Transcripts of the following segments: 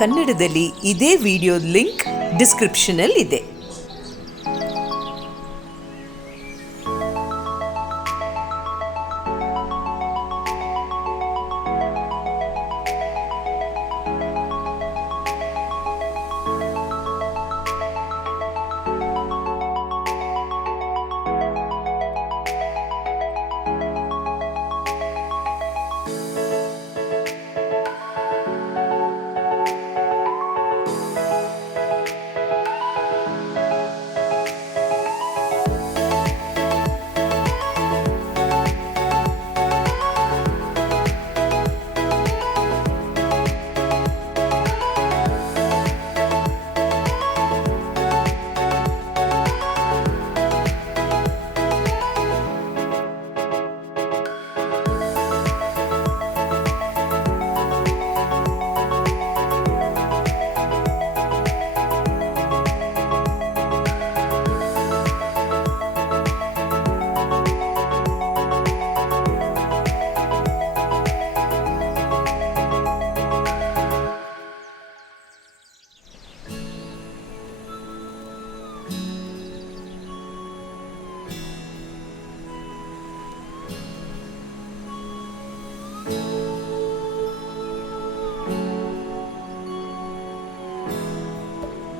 ಕನ್ನಡದಲ್ಲಿ ಇದೇ video link ಡಿಸ್ಕ್ರಿಪ್ಷನಲ್ಲಿ ಇದೆ.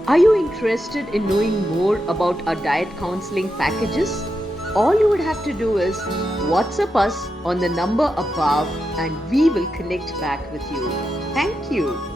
Are you interested in knowing more about our diet counseling packages? All you would have to do is WhatsApp us on the number above and we will connect back with you. Thank you.